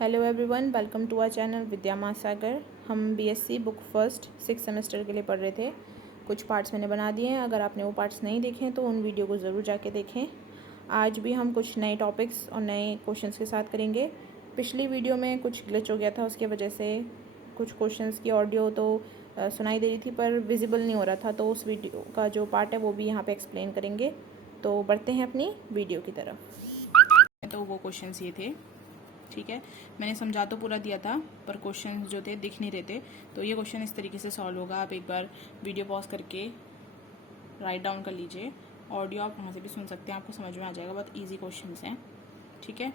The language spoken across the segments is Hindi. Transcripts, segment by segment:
Hello everyone, welcome to our channel Vidya Mahasagar. हम बीएससी बुक फर्स्ट 6 सेमेस्टर के लिए पढ़ रहे थे। कुछ पार्ट्स मैंने बना दिए हैं। अगर आपने वो पार्ट्स नहीं देखे तो उन वीडियो को ज़रूर जाके देखें। आज भी हम कुछ नए टॉपिक्स और नए क्वेश्चंस के साथ करेंगे। पिछली वीडियो में कुछ ग्लिच हो गया था, उसके वजह से कुछ क्वेश्चंस की ऑडियो तो सुनाई दे रही थी पर विजिबल नहीं हो रहा था, तो उस वीडियो का जो पार्ट है वो भी यहाँ पर एक्सप्लेन करेंगे। तो बढ़ते हैं अपनी वीडियो की तरफ। तो वो क्वेश्चंस ये थे, ठीक है। मैंने समझा तो पूरा दिया था पर क्वेश्चन जो थे दिख नहीं रहे थे। तो ये क्वेश्चन इस तरीके से सॉल्व होगा। आप एक बार वीडियो पॉज करके राइट डाउन कर लीजिए। ऑडियो आप वहाँ से भी सुन सकते हैं, आपको समझ में आ जाएगा। बहुत इजी क्वेश्चंस हैं, ठीक है।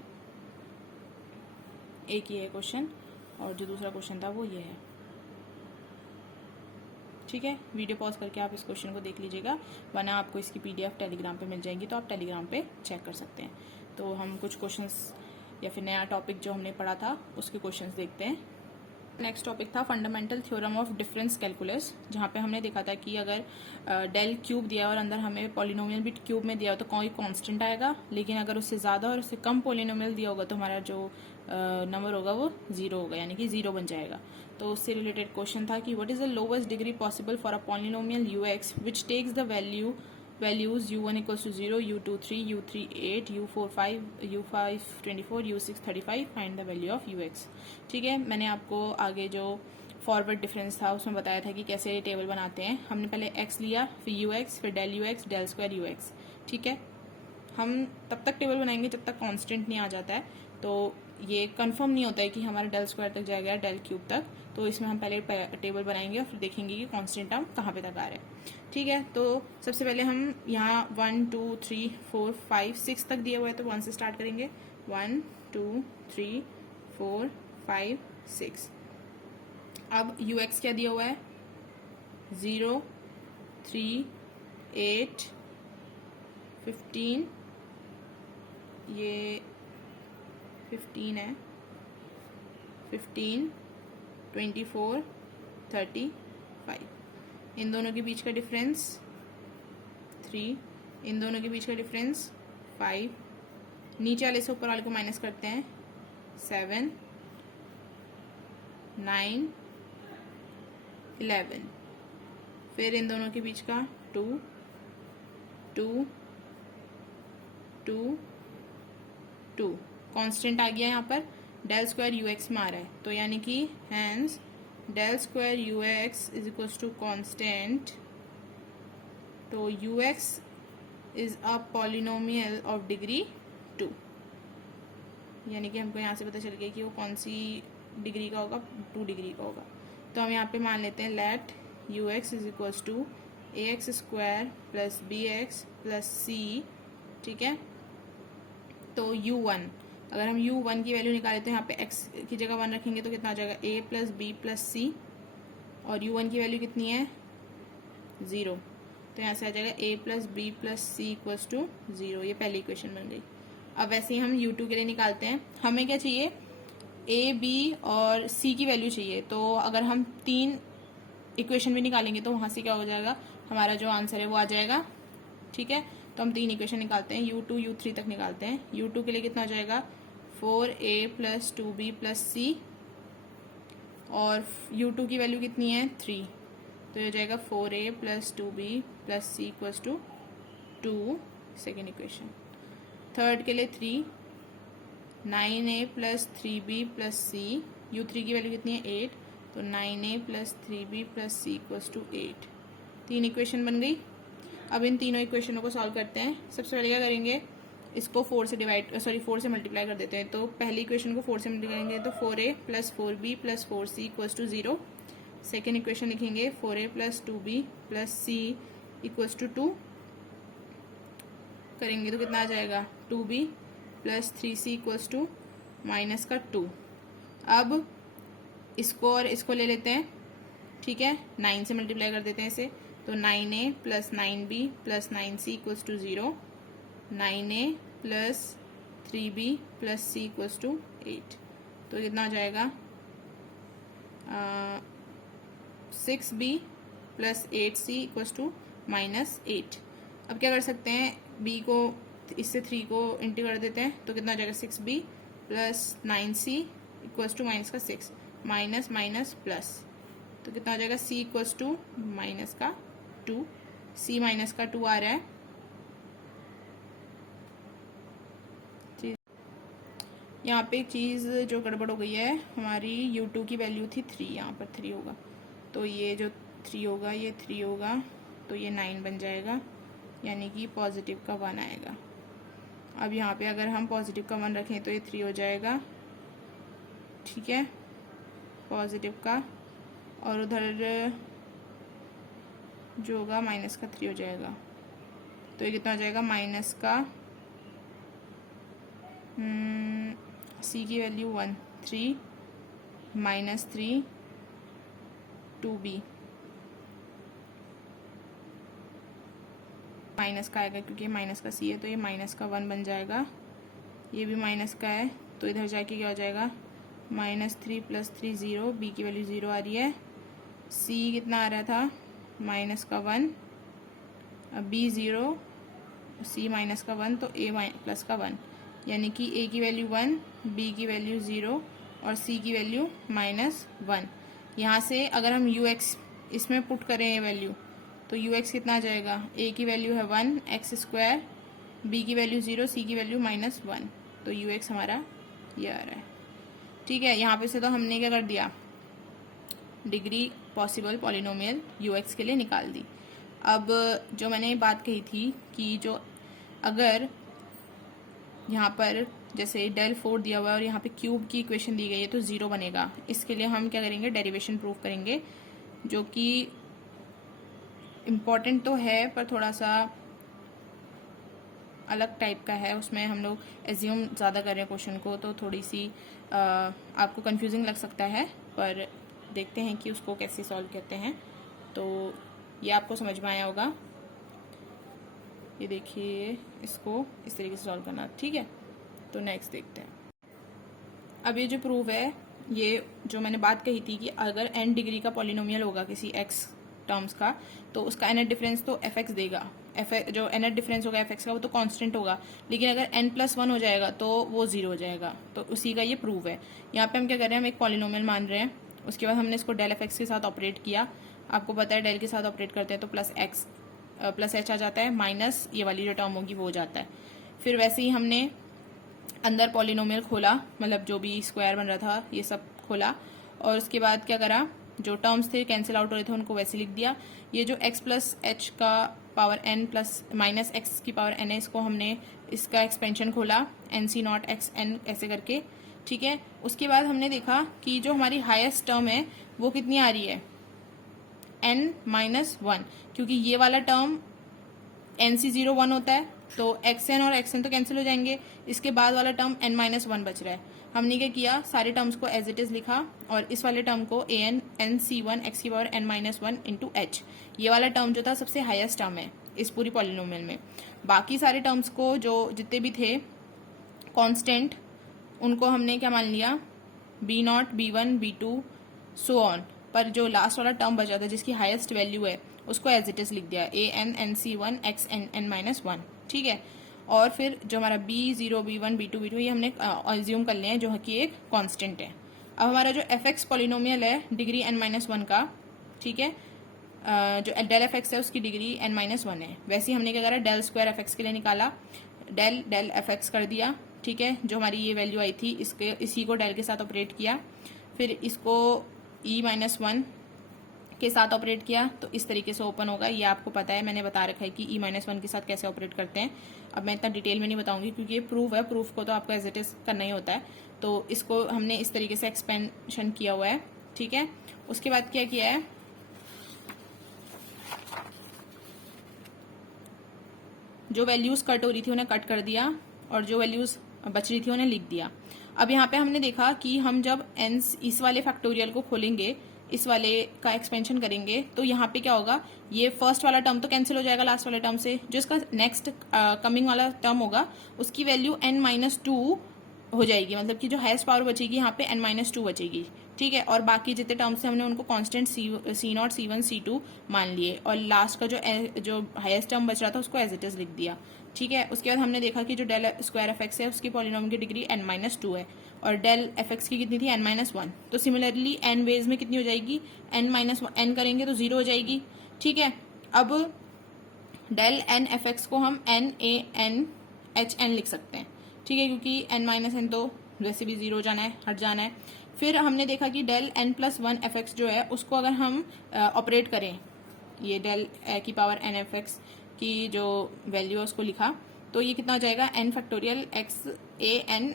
एक ये है क्वेश्चन और जो दूसरा क्वेश्चन था वो ये है, ठीक है। वीडियो पॉज करके आप इस क्वेश्चन को देख लीजिएगा, वरना आपको इसकी PDF टेलीग्राम पे मिल जाएगी, तो आप टेलीग्राम पे चेक कर सकते हैं। तो हम कुछ क्वेश्चंस या फिर नया टॉपिक जो हमने पढ़ा था उसके क्वेश्चंस देखते हैं। नेक्स्ट टॉपिक था fundamental theorem of difference calculus, जहाँ पे हमने देखा था कि अगर डेल क्यूब दिया और अंदर हमें पॉलिनोमियल भी क्यूब में दिया हो तो कोई कांस्टेंट आएगा, लेकिन अगर उससे ज़्यादा और उससे कम पॉलिनोमियल दिया होगा तो हमारा जो नंबर होगा वो 0 होगा, यानी कि 0 बन जाएगा। तो उससे रिलेटेड क्वेश्चन था कि what is the lowest degree possible for a polynomial ux which takes the values u1 equals to 0, u2 3, u3 8, u4 5, u5 24, u6 35, find the value of ux। ठीक है, मैंने आपको आगे जो फॉरवर्ड डिफरेंस था उसमें बताया था कि कैसे टेबल बनाते हैं। हमने पहले x लिया, फिर ux, फिर del ux, del square ux, ठीक है। हम तब तक टेबल बनाएंगे जब तक कांस्टेंट नहीं आ जाता है। तो ये कंफर्म नहीं होता है कि हमारा डेल स्क्वायर तक जाएगा डेल क्यूब तक, तो इसमें हम पहले टेबल बनाएंगे और फिर देखेंगे कि कांस्टेंट टर्म कहाँ पे तक आ रहे हैं, ठीक है। तो सबसे पहले हम यहाँ 1 2 3 4 5 6 तक दिया हुआ है, तो 1 से स्टार्ट करेंगे। 1 2 3 4 5 6। अब ux क्या दिया हुआ है? 0 3 8 15, ये 15 है, 15 24 35। इन दोनों के बीच का डिफरेंस 3, इन दोनों के बीच का डिफरेंस 5। नीचे वाले से ऊपर वाले को माइनस करते हैं, 7 9 11। फिर इन दोनों के बीच का 2 2 2 2। कांस्टेंट आ गया यहाँ पर, डेल स्क्वायर ux में आ रहा है, तो यानी कि hence del square ux is equals to constant. तो ux is a polynomial of degree 2, यानी कि हमको यहाँ से पता चल गया कि वो कौन सी डिग्री का होगा, 2 डिग्री का होगा। तो हम यहाँ पे मान लेते हैं let ux is equals to ax square plus bx plus c, ठीक है। तो u1, अगर हम u1 की वैल्यू निकालें तो यहाँ पे x की जगह 1 रखेंगे तो कितना आ जाएगा, a प्लस बी प्लस सी, और u1 की वैल्यू कितनी है, 0, तो यहाँ से आ जाएगा a plus B plus C equals to 0। ये पहली इक्वेशन बन गई। अब वैसे ही हम u2 के लिए निकालते हैं। हमें क्या चाहिए, a b और c की वैल्यू चाहिए। तो अगर हम 3 इक्वेशन भी निकालेंगे तो वहाँ से क्या हो जाएगा, हमारा जो आंसर है वो आ जाएगा, ठीक है। तो हम 3 इक्वेशन निकालते हैं, u2 u3 तक निकालते हैं। u2 के लिए कितना हो जाएगा, 4a प्लस 2b प्लस सी, और u2 की वैल्यू कितनी है, 3, तो ये हो जाएगा 4a plus 2b plus C equals to 2, second equation. Third के लिए 3, 9a प्लस 3b प्लस सी, u3 की वैल्यू कितनी है, 8, तो 9a plus 3b plus C equals to 8। 3 equation बन गई। अब इन तीनों इक्वेशनों को सॉल्व करते हैं। सबसे पहले क्या करेंगे, इसको 4 से मल्टीप्लाई कर देते हैं। तो पहली इक्वेशन को 4 से मल्टीप्लाई करेंगे तो 4a plus 4b plus 4c equals to 0। Second equation लिखेंगे 4a plus 2b plus c equals to 2, करेंगे तो कितना आ जाएगा, 2b plus 3c equals to minus का 2। अब इसको और इसको ले लेते हैं, ठीक है, 9 से मल्टीप्लाई कर देते हैं इसे। तो 9a plus 9b plus 9c equals to 0, 9a plus 3b plus c equals to 8। तो कितना हो जाएगा, 6b plus 8c equals to minus 8। अब क्या कर सकते हैं, b को इससे 3 को इंटू कर देते हैं, तो कितना हो जाएगा, 6b plus 9c equals to minus का 6, माइनस माइनस प्लस, तो कितना हो जाएगा c इक्वल्स टू माइनस का 2, c माइनस का 2 आ रहा है। यहाँ पे एक चीज़ जो गड़बड़ हो गई है, हमारी u2 की वैल्यू थी 3, यहाँ पर 3 होगा, तो ये जो 3 होगा ये 3 होगा, तो ये 9 बन जाएगा, यानी कि पॉजिटिव का 1 आएगा। अब यहाँ पे अगर हम पॉजिटिव का 1 रखें तो ये 3 हो जाएगा, ठीक है, पॉजिटिव का, और उधर जो होगा माइनस का 3 हो जाएगा, तो ये कितना हो जाएगा माइनस का c की वैल्यू 1, 3 माइनस 3 2b, माइनस का आएगा क्योंकि माइनस का c है, तो ये माइनस का 1 बन जाएगा, ये भी माइनस का है, तो इधर जाके क्या हो जाएगा माइनस 3 प्लस 3 0, b की वैल्यू 0 आ रही है, c कितना आ रहा था माइनस का 1, अब b 0, c माइनस का 1, तो a प्लस का 1, यानी कि a की वैल्यू 1, b की वैल्यू 0 और c की वैल्यू -1। यहाँ से अगर हम ux इसमें पुट करें ये वैल्यू, तो ux कितना आ जाएगा, a की वैल्यू है 1 x स्क्वायर, b की वैल्यू 0, c की वैल्यू -1, तो ux हमारा ये आ रहा है, ठीक है। यहाँ पे से तो हमने क्या कर दिया, डिग्री पॉसिबल पॉलिनोमियल ux के लिए निकाल दी। अब जो मैंने बात कही थी कि जो अगर यहाँ पर जैसे del 4 दिया हुआ है और यहाँ पे क्यूब की इक्वेशन दी गई है तो 0 बनेगा, इसके लिए हम क्या करेंगे, डेरिवेशन प्रूफ करेंगे, जो कि इम्पॉर्टेंट तो है पर थोड़ा सा अलग टाइप का है, उसमें हम लोग एज्यूम ज़्यादा कर रहे हैं क्वेश्चन को, तो थोड़ी सी आपको कंफ्यूजिंग लग सकता है, पर देखते हैं कि उसको कैसे सॉल्व करते हैं, तो ये आपको समझ में आया होगा। ये देखिए, इसको इस तरीके से सॉल्व करना, ठीक है। तो नेक्स्ट देखते हैं। अब ये जो प्रूफ है, ये जो मैंने बात कही थी कि अगर n डिग्री का पॉलिनोमियल होगा किसी x टर्म्स का, तो उसका nth डिफरेंस तो fx देगा, जो nth डिफरेंस होगा fx का वो तो कांस्टेंट होगा, लेकिन अगर n+1 हो जाएगा तो वो 0 हो जाएगा, तो उसी का ये प्रूफ है। यहाँ पे हम क्या कर रहे हैं, हम एक पॉलिनोमियल मान रहे हैं, उसके बाद हमने इसको डेल fx के साथ ऑपरेट किया, आपको पता है डेल के साथ ऑपरेट करते हैं तो प्लस h आ जाता है, माइनस ये वाली जो टर्म होगी वो हो जाता है। फिर वैसे ही हमने अंदर पॉलिनोमियल खोला, मतलब जो भी स्क्वायर बन रहा था ये सब खोला, और उसके बाद क्या करा, जो टर्म्स थे कैंसिल आउट हो रहे थे उनको वैसे लिख दिया। ये जो x प्लस एच का power n plus minus x की पावर n है, इसको हमने इसका एक्सपेंशन खोला nc0 xn ऐसे करके, ठीक है। उसके बाद हमने देखा कि जो हमारी हाईएस्ट टर्म है वो कितनी आ रही है, n-1, क्योंकि ये वाला टर्म nc0 1 होता है, तो xn और xn तो कैंसिल हो जाएंगे, इसके बाद वाला टर्म n-1 बच रहा है। हमने क्या किया, सारे टर्म्स को एज इट इज लिखा और इस वाले टर्म को an nc1 x की पावर n-1 इंटू h, ये वाला टर्म जो था सबसे हाईएस्ट टर्म है इस पूरी पॉलिनोमियल में। बाकी सारे टर्म्स को जो जितने भी थे कांस्टेंट, उनको हमने क्या मान लिया, b0 b1 b2 so on, पर जो लास्ट वाला टर्म बचा था जिसकी हाईएस्ट वैल्यू है उसको एज इट इज लिख दिया an nc1 x n-1, ठीक है। और फिर जो हमारा b0 b1 b2 b2 ये हमने अज्यूम कर लिया है जो कि एक कांस्टेंट है। अब हमारा जो fx पॉलिनोमियल है डिग्री n-1 का, ठीक है, जो डेल fx है उसकी डिग्री n-1 है। वैसे ही हमने क्या करा, डेल स्क्वायर fx के लिए निकाला, डेल fx कर दिया, ठीक है। जो हमारी ये वैल्यू आई थी इसी को डेल के साथ ऑपरेट किया, फिर इसको e-1 के साथ ऑपरेट किया, तो इस तरीके से ओपन होगा। ये आपको पता है, मैंने बता रखा है कि e-1 के साथ कैसे ऑपरेट करते हैं। अब मैं इतना डिटेल में नहीं बताऊंगी क्योंकि ये प्रूफ है, प्रूफ को तो आपको एज इट इज करना ही होता है। तो इसको हमने इस तरीके से एक्सपेंशन किया हुआ है, ठीक है। उसके बाद क्या किया है, जो वैल्यूज कट हो रही थी उन्हें कट कर दिया और जो वैल्यूज बच रही थी उन्हें लिख दिया। अब यहाँ पे हमने देखा कि हम जब इस वाले फैक्टोरियल को खोलेंगे, इस वाले का एक्सपेंशन करेंगे, तो यहाँ पे क्या होगा, ये फर्स्ट वाला टर्म तो कैंसिल हो जाएगा लास्ट वाले टर्म से, जो इसका नेक्स्ट कमिंग वाला टर्म होगा उसकी वैल्यू n-2 हो जाएगी, मतलब कि जो हाईएस्ट पावर बचेगी यहाँ पे n-2 बचेगी, ठीक है। और बाकी जितने टर्म्स से हमने उनको कांस्टेंट c0 c1 c2 मान लिए, और लास्ट का जो हाईएस्ट टर्म बच रहा था उसको एज इट इज लिख दिया, ठीक है। उसके बाद हमने देखा कि जो डेल स्क्वायर fx है उसकी पॉलिनोमियल की डिग्री n-2 है, और डेल एफ एक्स की कितनी थी n-1। तो सिमिलरली n वेज में कितनी हो जाएगी, n करेंगे तो 0 हो जाएगी। ठीक है, अब डेल एन एफ एक्स को हम n लिख सकते हैं। ठीक है, क्योंकि n-n तो वैसे भी 0 जाना है, हट जाना है। फिर हमने देखा कि डेल n+1 एफ एक्स जो है उसको अगर हम ऑपरेट करें, ये डेल की पावर n एफ एक्स की जो वैल्यू है उसको लिखा, तो ये कितना हो जाएगा n x a n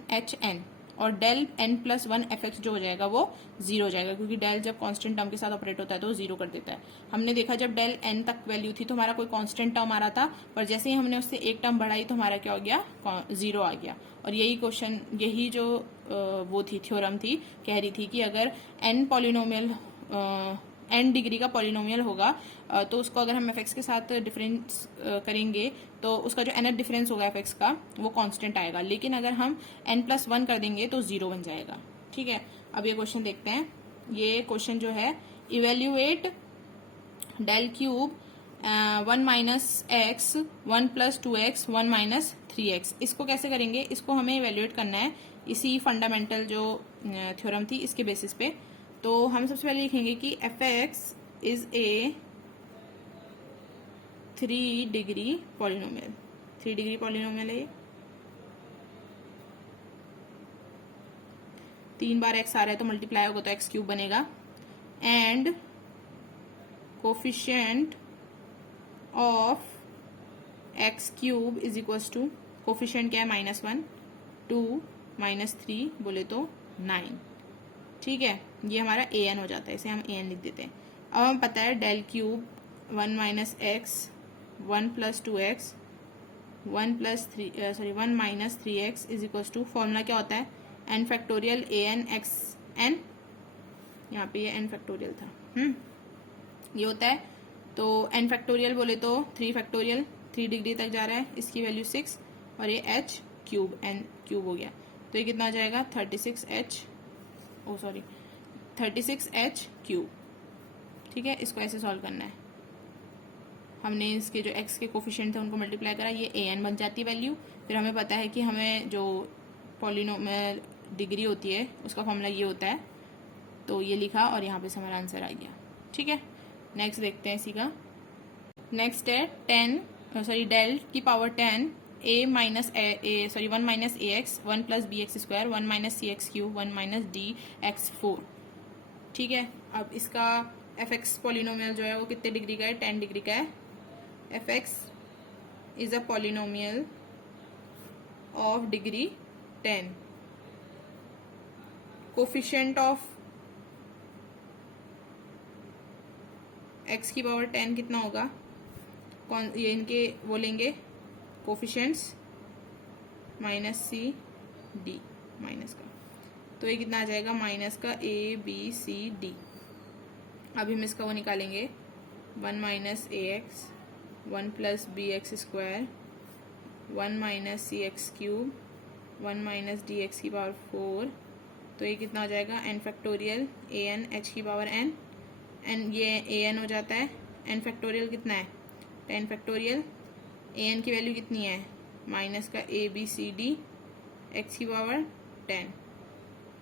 और डेल n+1 एफ एक्स जो हो जाएगा वो 0 हो जाएगा, क्योंकि डेल जब कांस्टेंट टर्म के साथ ऑपरेट होता है तो 0 कर देता है। हमने देखा जब डेल n तक वैल्यू थी तो हमारा कोई कांस्टेंट टर्म आ रहा था, पर जैसे ही हमने उससे एक टर्म बढ़ाई तो हमारा क्या हो गया, 0 आ गया। और यही क्वेश्चन, यही जो वो थी थ्योरम थी, कह रही थी कि अगर n पॉलिनोमियल n डिग्री का पॉलिनोमियल होगा तो उसको अगर हम एफ के साथ डिफरेंस करेंगे तो उसका जो nth डिफरेंस होगा एफ का वो कांस्टेंट आएगा, लेकिन अगर हम n+1 कर देंगे तो 0 बन जाएगा। ठीक है, अब ये क्वेश्चन देखते हैं। ये क्वेश्चन जो है, evaluate del cube 1-x 1+2x 1-3x, इसको कैसे करेंगे, इसको हमें इवेल्युएट करना है इसी फंडामेंटल जो थ्योरम थी इसके बेसिस पे। तो हम सबसे पहले लिखेंगे कि F x is a 3 degree polynomial. 3 degree polynomial है, 3 बार x आ रहा है तो मल्टीप्लाई होगा तो x क्यूब बनेगा। And coefficient of x cube is equals to, coefficient क्या है, -1, 2 -3 बोले तो 9। ठीक है, ये हमारा an हो जाता है, इसे हम an लिख देते हैं। अब हमें पता है del cube 1-x 1+2x 1-3x is equals to, formula क्या होता है, n factorial an x n, यहाँ पे ये n फैक्टोरियल था, ये होता है। तो n फैक्टोरियल बोले तो 3 फैक्टोरियल, 3 डिग्री तक जा रहा है, इसकी वैल्यू 6 और ये h क्यूब n क्यूब हो गया, तो ये कितना आ जाएगा 36h क्यूब। ठीक है, इसको ऐसे सॉल्व करना है। हमने इसके जो x के कोफिशिएंट थे उनको मल्टीप्लाई करा, ये an बन जाती है वैल्यू। फिर हमें पता है कि हमें जो पॉलिनोमियल डिग्री होती है उसका फॉर्मूला ये होता है, तो ये लिखा और यहाँ पे से हमारा आंसर आ गया। ठीक है, नेक्स्ट देखते हैं इसी का। नेक्स्ट है डेल की power 10 1-ax 1+bx² 1-cx³ 1-dx4। ठीक है, अब इसका एफ एक्स पॉलिनोमियल जो है वो कितने डिग्री का है, 10 डिग्री का है। F x is a polynomial of degree 10। Coefficient of x की पावर 10 कितना होगा, कौन ये इनके वो लेंगे कोफिशिएंट्स -c d माइनस का, तो ये कितना आ जाएगा, माइनस का a b c d। अभी हम इसका वो निकालेंगे 1-ax 1+bx² 1-cx³ 1-dx4, तो ये कितना हो जाएगा n फैक्टोरियल an h की पावर n, एन ये an हो जाता है। n फैक्टोरियल कितना है, 10 फैक्टोरियल, an की वैल्यू कितनी है, माइनस का a b c d x की पावर 10,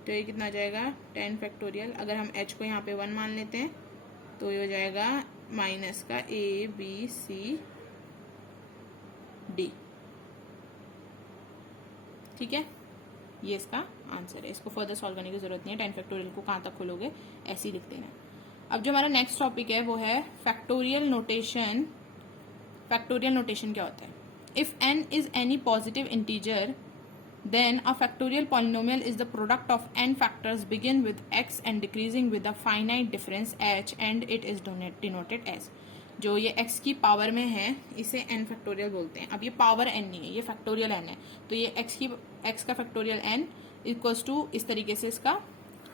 तो ये कितना आ जाएगा 10 फैक्टोरियल। अगर हम h को यहाँ पे 1 मान लेते हैं तो ये हो जाएगा माइनस का a b c d। ठीक है, ये इसका आंसर है। इसको फर्दर सॉल्व करने की जरूरत नहीं है, 10 फैक्टोरियल को कहाँ तक खोलोगे ऐसे ही लिख देना। अब जो हमारा नेक्स्ट टॉपिक है वो है फैक्टोरियल नोटेशन। फैक्टोरियल नोटेशन क्या होता है, if n is any positive integer then a factorial polynomial is the product of n factors begin with x and decreasing with a finite difference h and it is denoted as। जो ये x की पावर में है इसे n फैक्टोरियल बोलते हैं। अब ये पावर n नहीं है, ये फैक्टोरियल n है, तो ये x का फैक्टोरियल n इक्वल्स टू इस तरीके से इसका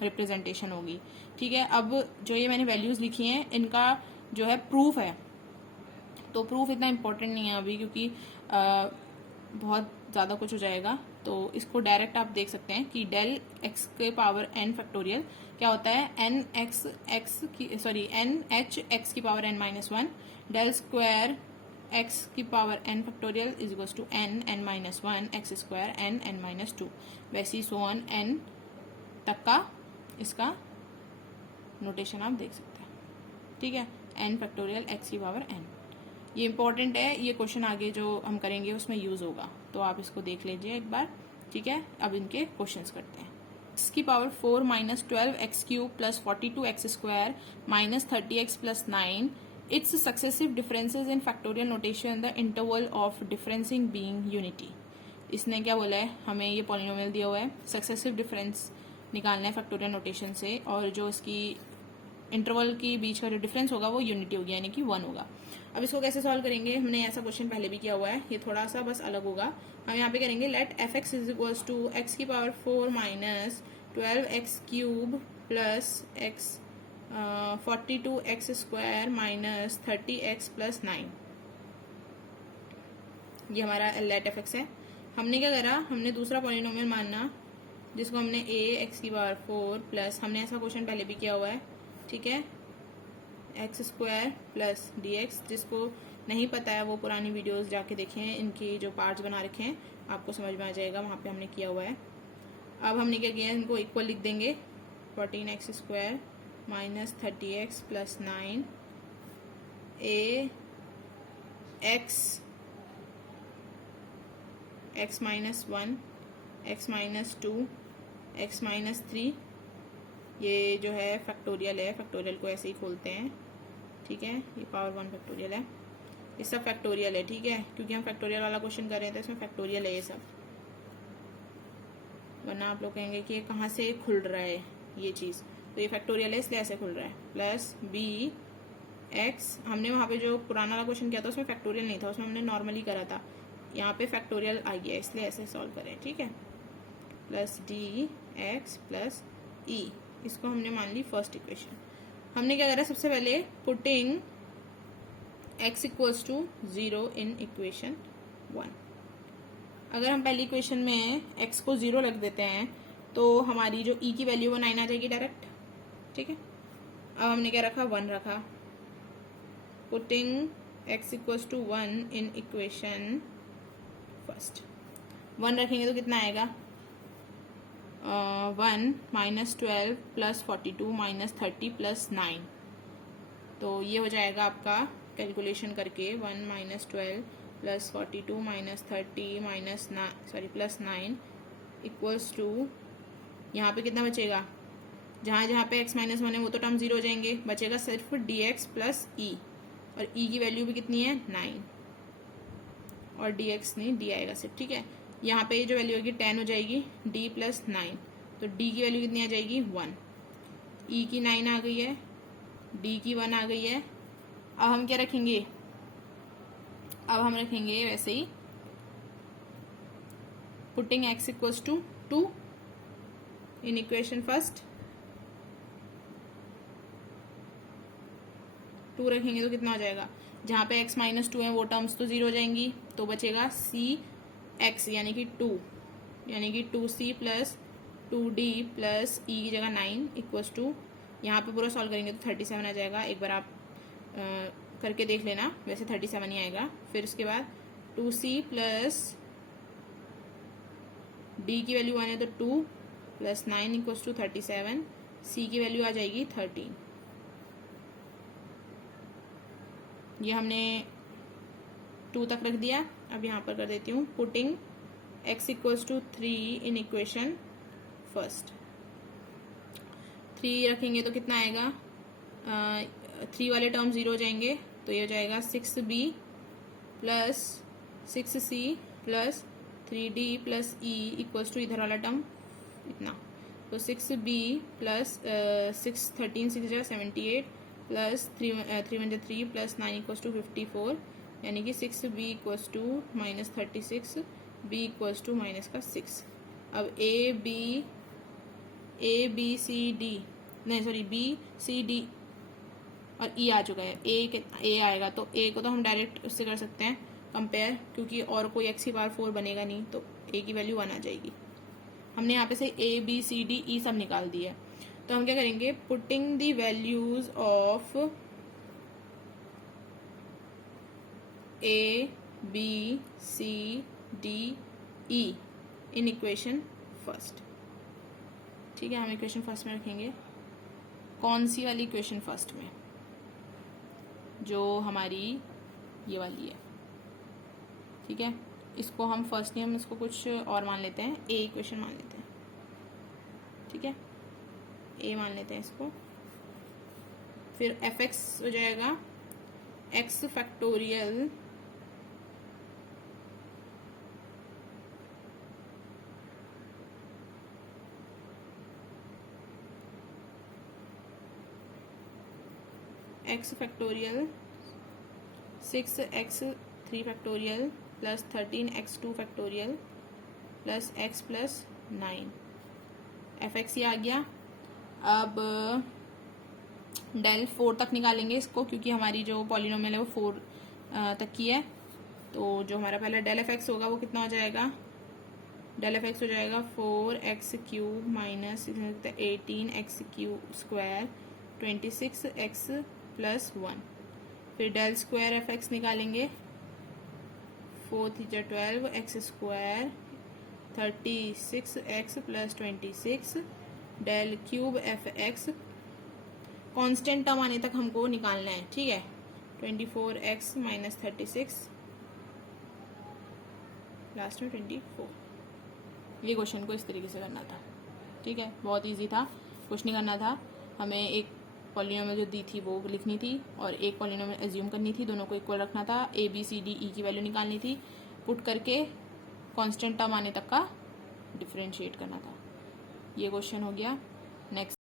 रिप्रेजेंटेशन होगी। ठीक है, अब जो ये मैंने वैल्यूज लिखी हैं इनका जो है प्रूफ है, तो प्रूफ इतना इम्पोर्टेंट नहीं है अभी, क्योंकि बहुत ज़्यादा कुछ हो जाएगा। तो इसको डायरेक्ट आप देख सकते हैं कि डेल एक्स के पावर n फैक्टोरियल क्या होता है, n h x की power n-1 del square x की power n factorial is equals to n n-1 x² n n-2, वैसे ही सो ऑन n तक का इसका नोटेशन आप देख सकते हैं, ठीक है। n फैक्टोरियल x की पावर n, ये इंपॉर्टेंट है, ये क्वेश्चन आगे जो हम करेंगे उसमें यूज़ होगा, तो आप इसको देख लीजिए एक बार, ठीक है। अब इनके क्वेश्चंस करते हैं। x की power 4 minus 12x³ plus 42x² minus 30x plus 9 it's successive differences in factorial notation the interval of differencing being unity. इसने क्या बोला है, हमें ये पॉलिनोमियल दिया हुआ है, सक्सेसिव डिफरेंस निकालना है फैक्टोरियल नोटेशन से, और जो इसकी इंटरवल की बीच का जो डिफरेंस होगा वो यूनिटी होगी, यानी कि 1 होगा। अब इसको कैसे सॉल्व करेंगे, हमने ऐसा क्वेश्चन पहले भी किया हुआ है, ये थोड़ा सा बस अलग होगा। हम यहाँ पे करेंगे let f x is equals to x की power 4 minus 12x³ plus x 42x² minus 30x plus 9, ये हमारा लेट एफ एक्स है। हमने क्या करा, हमने दूसरा पॉलिनोमियल मानना जिसको हमने a x की पावर 4 प्लस, हमने ऐसा क्वेश्चन पहले भी किया हुआ है, ठीक है, x² प्लस dx। जिसको नहीं पता है वो पुरानी वीडियोस जाके देखें, इनकी जो पार्ट्स बना रखे हैं आपको समझ में आ जाएगा, वहाँ पे हमने किया हुआ है। अब हमने क्या किया, इनको इक्वल लिख देंगे, 14x² minus 30x plus 9 a x minus 1 x minus 2 x minus 3, ये जो है फैक्टोरियल है, फैक्टोरियल को ऐसे ही खोलते हैं, ठीक है, ये पावर 1 फैक्टोरियल है, ये सब फैक्टोरियल है, ठीक है, क्योंकि हम फैक्टोरियल वाला क्वेश्चन कर रहे हैं तो इसमें फैक्टोरियल है ये सब, वरना आप लोग कहेंगे कि कहाँ से खुल रहा है ये चीज़, तो ये फैक्टोरियल है इसलिए ऐसे खुल रहा है। प्लस b x, हमने वहाँ पे जो पुराना वाला क्वेश्चन किया था उसमें फैक्टोरियल नहीं था, उसमें हमने नॉर्मली करा था, यहाँ पे फैक्टोरियल आ गया इसलिए ऐसे सॉल्व करें, ठीक है। प्लस डी एक्स प्लस ई, इसको हमने मान ली फर्स्ट इक्वेशन। हमने क्या करा, सबसे पहले putting x equals to 0 in equation 1। अगर हम पहली इक्वेशन में x को 0 रख देते हैं तो हमारी जो e की वैल्यू वो 9 आ जाएगी डायरेक्ट, ठीक है। अब हमने क्या रखा, 1 रखा, putting x equals to 1 in equation first. 1 रखेंगे तो कितना आएगा, 1 माइनस 12 प्लस 42 माइनस 30 प्लस 9, तो ये हो जाएगा आपका कैलकुलेशन करके 1 minus 12 plus 42 minus 30 minus plus 9 equals to, यहाँ पे कितना बचेगा, जहाँ जहाँ पे x माइनस 1 है वो तो टर्म 0 हो जाएंगे, बचेगा सिर्फ dx प्लस ई, और e की वैल्यू भी कितनी है 9, और dx नहीं d आएगा सिर्फ, ठीक है। यहाँ पे जो वैल्यू होगी 10 हो जाएगी, d प्लस 9, तो d की वैल्यू कितनी आ जाएगी 1, e की 9 आ गई है, d की 1 आ गई है। अब हम क्या रखेंगे, अब हम रखेंगे वैसे ही putting x equals to 2 in equation first, 2 रखेंगे तो कितना हो जाएगा, जहाँ पे x माइनस 2 है वो टर्म्स तो 0 हो जाएंगी, तो बचेगा सी एक्स यानी कि 2, यानी कि 2c प्लस 2d प्लस ई की जगह 9 इक्वल्स टू, यहाँ पे पूरा सॉल्व करेंगे तो 37 आ जाएगा, एक बार आप करके देख लेना, वैसे 37 ही आएगा। फिर उसके बाद 2c प्लस d की वैल्यू 1 है तो 2 प्लस 9 इक्वल्स टू 37, c की वैल्यू आ जाएगी 13, ये हमने 2 तक रख दिया। अब यहाँ पर कर देती हूँ putting x equals to 3 in equation first, 3 रखेंगे तो कितना आएगा, 3 वाले टर्म 0 हो जाएंगे, तो ये हो जाएगा 6b plus 6c plus 3d plus e equals to इधर वाला टर्म इतना, तो 6b plus 6 13 6 78 plus 3 1 3 plus 9 equals to 54, यानी कि 6b equals to minus 36, b equals to minus का 6। अब a b c d नहीं सॉरी b c d और e आ चुका है, a आएगा, तो a को तो हम डायरेक्ट उससे कर सकते हैं कंपेयर, क्योंकि और कोई x की पावर 4 बनेगा नहीं, तो a की वैल्यू 1 आ जाएगी। हमने यहाँ पे से a b c d e सब निकाल दिया, तो हम क्या करेंगे, putting the values of a b c d e in equation first, ठीक है, हम इक्वेशन फर्स्ट में रखेंगे। कौन सी वाली इक्वेशन फर्स्ट में? जो हमारी ये वाली है, ठीक है। इसको हम फर्स्ट नहीं, हम इसको कुछ और मान लेते हैं, ए इक्वेशन मान लेते हैं, ठीक है, ए मान लेते हैं इसको। फिर एफ एक्स हो जाएगा x factorial x factorial 6x3 factorial plus 13x2 factorial plus x plus 9। F x ये आ गया। अब डेल 4 तक निकालेंगे इसको, क्योंकि हमारी जो पॉलिनोमियल है वो 4 तक की है। तो जो हमारा पहला डेल एफ एक्स होगा वो कितना हो जाएगा? डेल एफ एक्स हो जाएगा 4x³ minus 18x³ square 26x plus 1। फिर डेल स्क्वायर एफ एक्स निकालेंगे, 4 × 12 x square 36x plus 26। Del cube F X constant term आने तक हमको निकालना है, ठीक है। 24x माइनस 36 लास्ट में 24। ये क्वेश्चन को इस तरीके से करना था, ठीक है, बहुत इजी था, कुछ नहीं करना था। हमें एक पॉलिनोमियल जो दी थी वो लिखनी थी और एक पॉलिनोमियल एज्यूम करनी थी, दोनों को इक्वल रखना था, A B C D E की वैल्यू निकालनी थी, पुट करके कांस्टेंट टर्म आने तक का डिफरेंशिएट करना था। ये क्वेश्चन हो गया। नेक्स्ट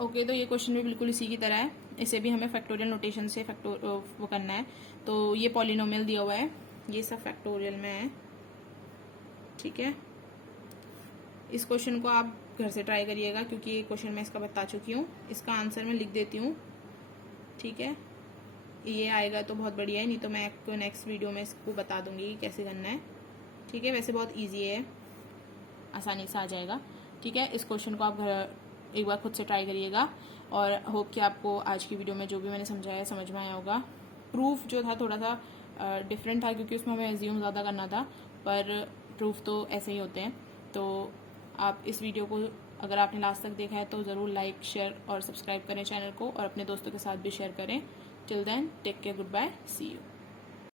ओके, तो ये क्वेश्चन भी बिल्कुल इसी की तरह है, इसे भी हमें फैक्टोरियल नोटेशन से वो करना है। तो ये पॉलिनोमियल दिया हुआ है, ये सब फैक्टोरियल में है, ठीक है। इस क्वेश्चन को आप घर से ट्राई करिएगा, क्योंकि ये क्वेश्चन मैं इसका बता चुकी हूँ। इसका आंसर मैं लिख देती हूँ, ठीक है। ये आएगा तो बहुत बढ़िया है, नहीं तो मैं आपको नेक्स्ट वीडियो में इसको बता दूंगी कि कैसे करना है, ठीक है। वैसे बहुत ईजी है, आसानी से आ जाएगा, ठीक है। इस क्वेश्चन को आप घर एक बार खुद से ट्राई करिएगा और होप कि आपको आज की वीडियो में जो भी मैंने समझाया समझ में आया होगा। प्रूफ जो था थोड़ा सा डिफरेंट था, क्योंकि उसमें हमें एज्यूम ज़्यादा करना था, पर प्रूफ तो ऐसे ही होते हैं। तो आप इस वीडियो को अगर आपने लास्ट तक देखा है तो ज़रूर लाइक, शेयर और सब्सक्राइब करें चैनल को, और अपने दोस्तों के साथ भी शेयर करें। Till then take care, good bye, see you.